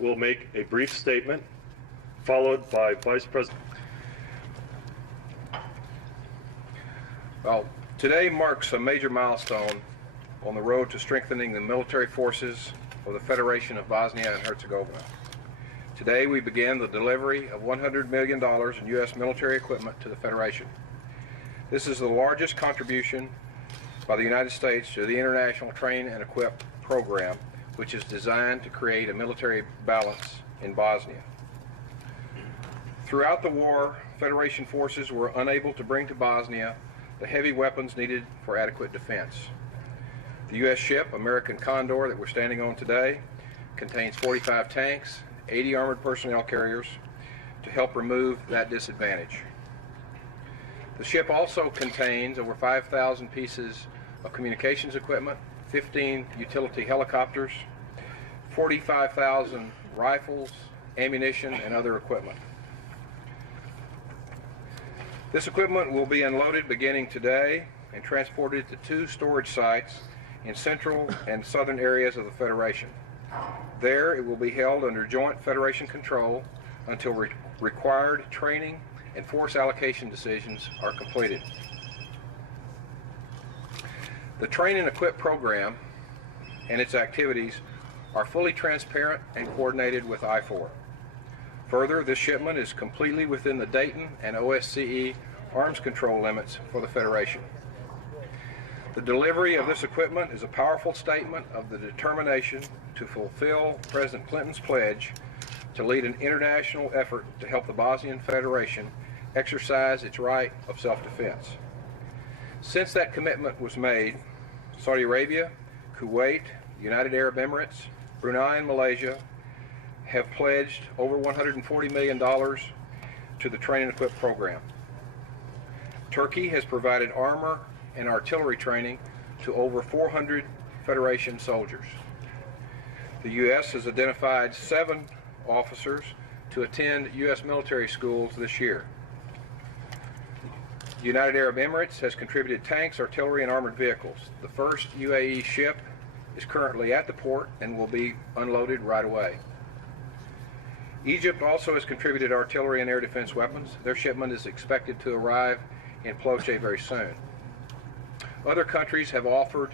will make a brief statement, followed by Vice President. Well, today marks a major milestone on the road to strengthening the military forces of the Federation of Bosnia and Herzegovina. Today we begin the delivery of $100 million in U.S. military equipment to the Federation. This is the largest contribution by the United States to the International Train and Equip program, which is designed to create a military balance in Bosnia. Throughout the war, Federation forces were unable to bring to Bosnia the heavy weapons needed for adequate defense. The U.S. ship, American Condor, that we're standing on today, contains 45 tanks, 80 armored personnel carriers to help remove that disadvantage. The ship also contains over 5,000 pieces of communications equipment, 15 utility helicopters, 45,000 rifles, ammunition, and other equipment. This equipment will be unloaded beginning today and transported to 2 storage sites in central and southern areas of the Federation. There it will be held under joint Federation control until required training and force allocation decisions are completed. The Train and Equip program and its activities are fully transparent and coordinated with I-4. Further, this shipment is completely within the Dayton and OSCE arms control limits for the Federation. The delivery of this equipment is a powerful statement of the determination to fulfill President Clinton's pledge to lead an international effort to help the Bosnian Federation exercise its right of self-defense. Since that commitment was made, Saudi Arabia, Kuwait, United Arab Emirates, Brunei, and Malaysia have pledged over $140 million to the Train and Equip program. Turkey has provided armor and artillery training to over 400 Federation soldiers. The U.S. has identified 7 officers to attend U.S. military schools this year. The United Arab Emirates has contributed tanks, artillery, and armored vehicles. The first UAE ship is currently at the port and will be unloaded right away. Egypt also has contributed artillery and air defense weapons. Their shipment is expected to arrive in Ploče very soon. Other countries have offered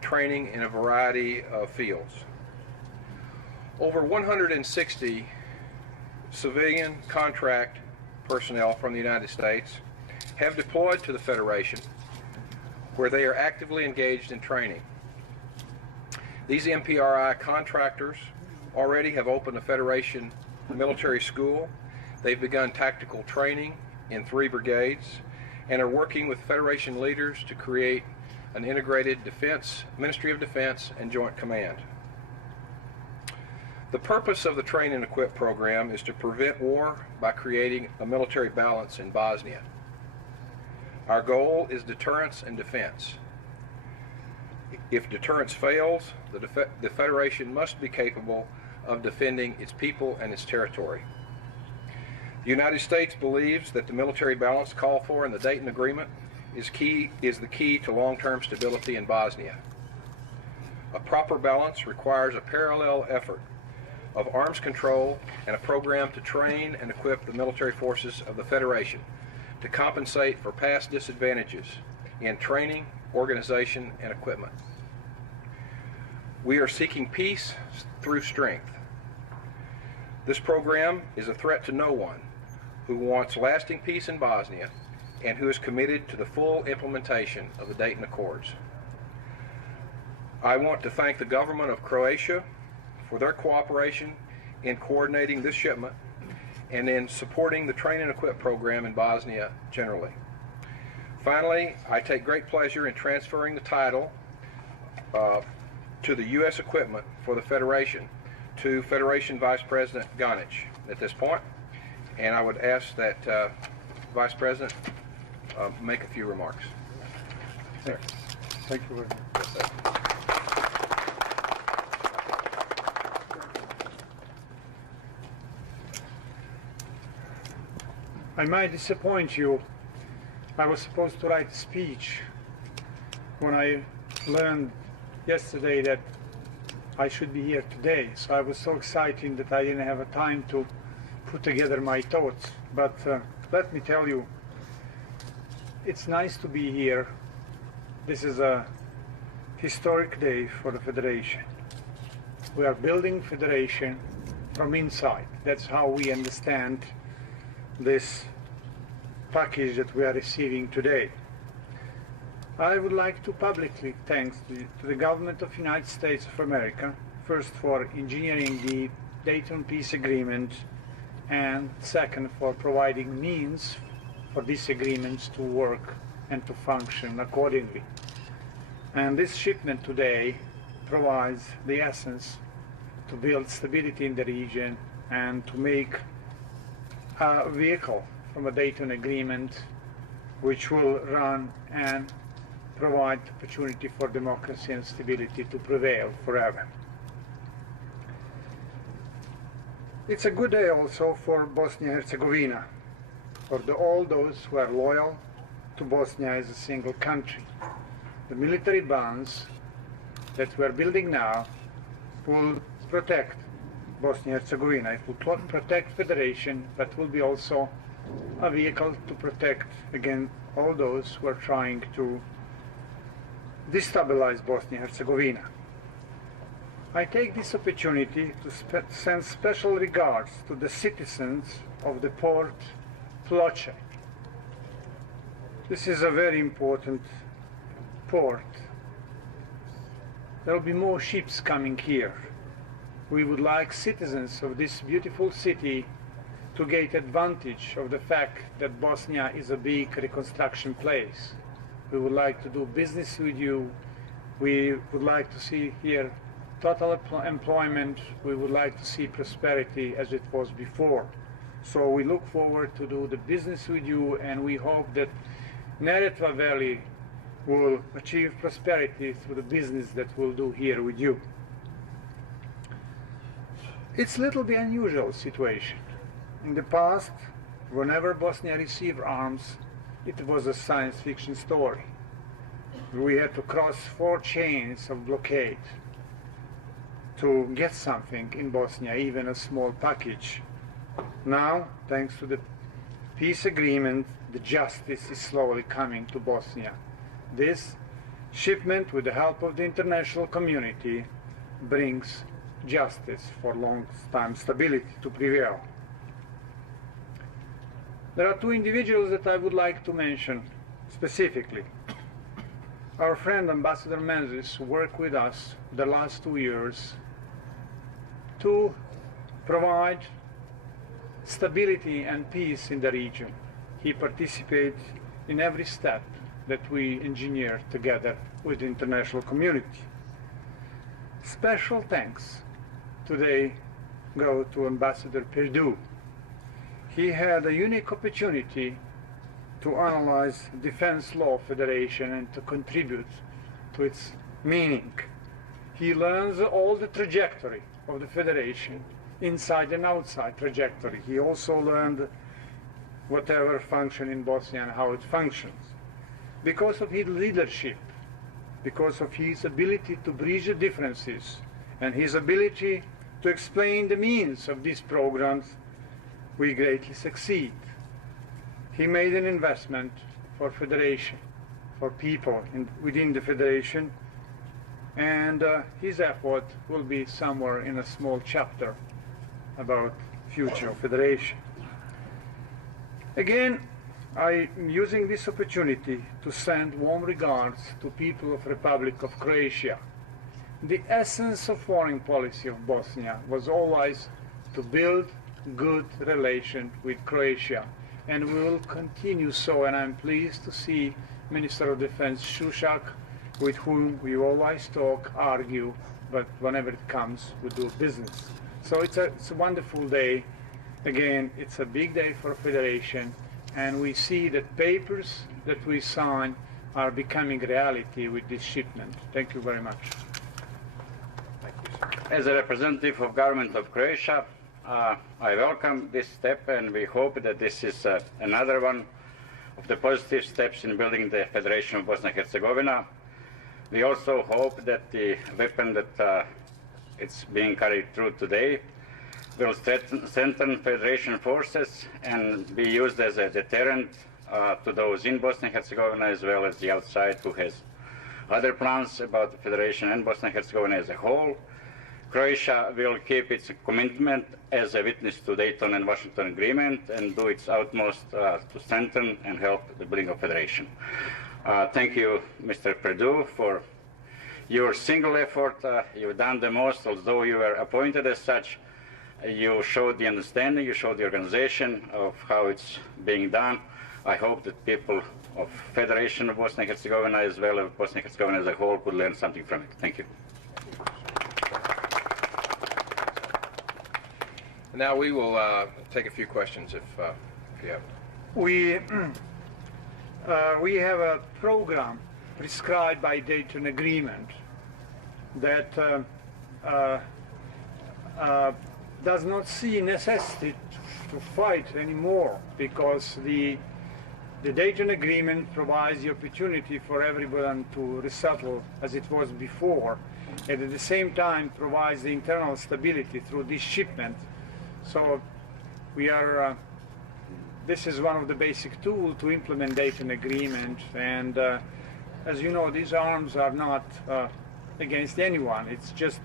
training in a variety of fields. Over 160 civilian contract personnel from the United States have deployed to the Federation, where they are actively engaged in training. These MPRI contractors already have opened a Federation military school. They've begun tactical training in 3 brigades and are working with Federation leaders to create an integrated defense, Ministry of Defense, and Joint Command. The purpose of the Train and Equip program is to prevent war by creating a military balance in Bosnia. Our goal is deterrence and defense. If deterrence fails, the Federation must be capable of defending its people and its territory. The United States believes that the military balance called for in the Dayton Agreement is the key to long-term stability in Bosnia. A proper balance requires a parallel effort of arms control and a program to train and equip the military forces of the Federation to compensate for past disadvantages in training, organization, and equipment. We are seeking peace through strength. This program is a threat to no one who wants lasting peace in Bosnia and who is committed to the full implementation of the Dayton Accords. I want to thank the government of Croatia for their cooperation in coordinating this shipment and in supporting the Train and Equip program in Bosnia generally. Finally, I take great pleasure in transferring the title to the U.S. equipment for the Federation to Federation Vice President Ganić at this point, and I would ask that Vice President make a few remarks. Thank you very much. I might disappoint you. I was supposed to write a speech when I learned yesterday that I should be here today. So I was so excited that I didn't have a time to put together my thoughts. But let me tell you, it's nice to be here. This is a historic day for the Federation. We are building Federation from inside. That's how we understand this package that we are receiving today. I would like to publicly thank to the government of the United States of America, first for engineering the Dayton Peace Agreement, and second for providing means for these agreements to work and to function accordingly. And this shipment today provides the essence to build stability in the region and to make a vehicle from a Dayton Agreement which will run and provide opportunity for democracy and stability to prevail forever. It's a good day also for Bosnia and Herzegovina, for all those who are loyal to Bosnia as a single country. The military bonds that we are building now will protect Bosnia and Herzegovina. It will protect Federation, but will be also a vehicle to protect, again, all those who are trying to destabilize Bosnia and Herzegovina. I take this opportunity to send special regards to the citizens of the port Ploče. This is a very important port. There will be more ships coming here. We would like citizens of this beautiful city to get advantage of the fact that Bosnia is a big reconstruction place. We would like to do business with you. We would like to see here total employment. We would like to see prosperity as it was before. So we look forward to do the business with you, and we hope that Neretva Valley will achieve prosperity through the business that we'll do here with you. It's a little bit unusual situation. In the past, whenever Bosnia received arms, it was a science fiction story. We had to cross 4 chains of blockade to get something in Bosnia, even a small package. Now, thanks to the peace agreement, the justice is slowly coming to Bosnia. This shipment, with the help of the international community, brings justice for long-time stability to prevail. There are 2 individuals that I would like to mention specifically. Our friend Ambassador Menzies worked with us the last 2 years to provide stability and peace in the region. He participated in every step that we engineered together with the international community. Special thanks today go to Ambassador Perdue. He had a unique opportunity to analyze Defense Law Federation and to contribute to its meaning. He learns all the trajectory of the Federation, inside and outside trajectory. He also learned whatever function in Bosnia and how it functions. Because of his leadership, because of his ability to bridge the differences, and his ability to explain the means of these programs, we greatly succeed. He made an investment for Federation, for people within the Federation, and his effort will be somewhere in a small chapter about future of Federation. Again, I am using this opportunity to send warm regards to people of Republic of Croatia. The essence of foreign policy of Bosnia was always to build good relations with Croatia, and we will continue so, and I'm pleased to see Minister of Defense Šušak, with whom we always talk, argue, but whenever it comes, we do business. So it's a wonderful day. Again, it's a big day for Federation, and we see that papers that we sign are becoming reality with this shipment. Thank you very much. Thank you, sir. As a representative of government of Croatia, I welcome this step, and we hope that this is another one of the positive steps in building the Federation of Bosnia and Herzegovina. We also hope that the weapon that it's being carried through today will strengthen Federation forces and be used as a deterrent to those in Bosnia and Herzegovina as well as the outside who has other plans about the Federation and Bosnia and Herzegovina as a whole. Croatia will keep its commitment as a witness to Dayton and Washington Agreement and do its utmost to strengthen and help the building of Federation. Thank you, Mr. Perdue, for your single effort. You've done the most, although you were appointed as such. You showed the understanding, you showed the organization of how it's being done. I hope that people of Federation of Bosnia and Herzegovina as well as Bosnia and Herzegovina as a whole could learn something from it. Thank you. Now we will take a few questions if you have. We have a program prescribed by Dayton Agreement that does not see necessity to fight anymore, because the Dayton Agreement provides the opportunity for everyone to resettle as it was before, and at the same time provides the internal stability through this shipment. So we are, this is one of the basic tools to implement Dayton Agreement, and as you know, these arms are not against anyone, it's just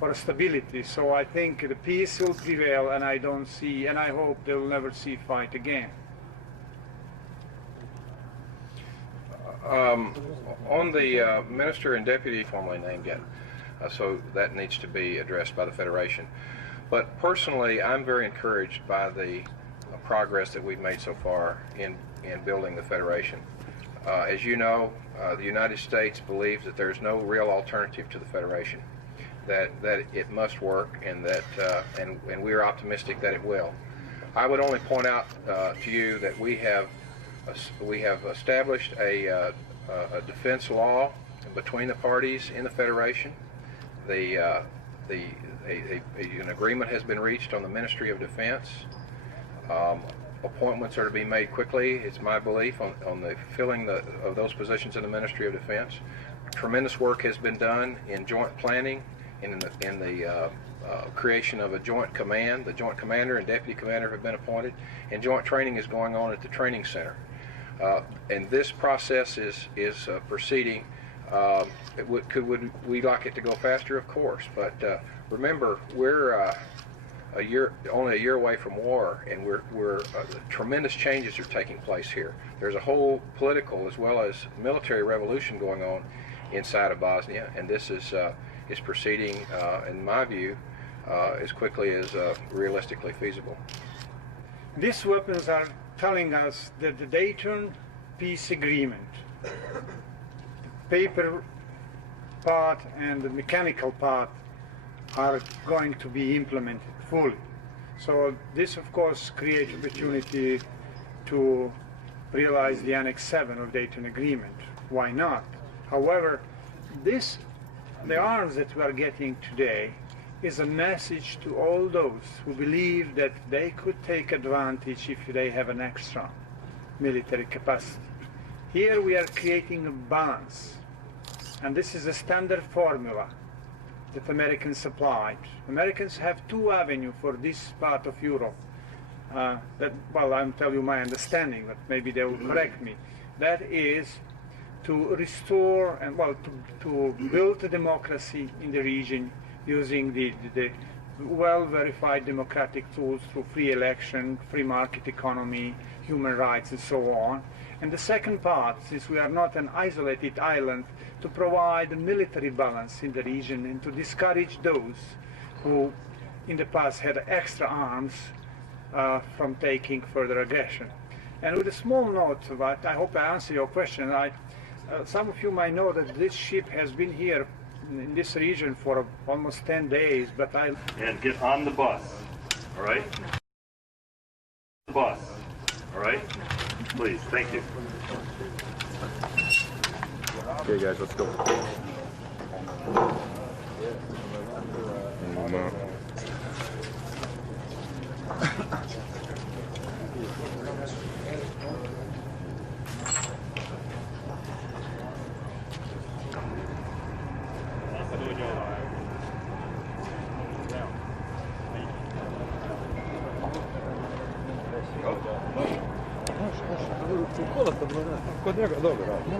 for stability. So I think the peace will prevail, and I don't see, and I hope they will never see fight again. On the minister and deputy formally named yet, so that needs to be addressed by the Federation. But personally, I'm very encouraged by the progress that we've made so far in building the Federation. As you know, the United States believes that there's no real alternative to the Federation, that it must work, and that and we are optimistic that it will. I would only point out to you that we have established a defense law between the parties in the Federation. An agreement has been reached on the Ministry of Defense. Appointments are to be made quickly, it's my belief, on the filling of those positions in the Ministry of Defense. Tremendous work has been done in joint planning, in the creation of a joint command. The joint commander and deputy commander have been appointed, and joint training is going on at the training center. And this process is proceeding. Would we like it to go faster? Of course, but remember, we're only a year away from war, and tremendous changes are taking place here. There's a whole political as well as military revolution going on inside of Bosnia, and this is proceeding, in my view, as quickly as realistically feasible. These weapons are telling us that the Dayton Peace Agreement, the paper part and the mechanical part, are going to be implemented fully. So this, of course, creates opportunity to realize the Annex 7 of Dayton Agreement. Why not? However, the arms that we are getting today is a message to all those who believe that they could take advantage if they have an extra military capacity. Here we are creating a balance, and this is a standard formula that Americans supplied. Americans have two avenues for this part of Europe. Well, I'll tell you my understanding, but maybe they will correct me. That is to restore and, well, to build a democracy in the region using the well-verified democratic tools through free election, free market economy, human rights, and so on. And the second part, since we are not an isolated island, to provide a military balance in the region and to discourage those who in the past had extra arms from taking further aggression. And with a small note, but I hope I answer your question. Some of you might know that this ship has been here in this region for almost 10 days, but And get on the bus, all right? The bus, all right? Please, thank you. Okay, guys, let's go. Kod njega dobro radi.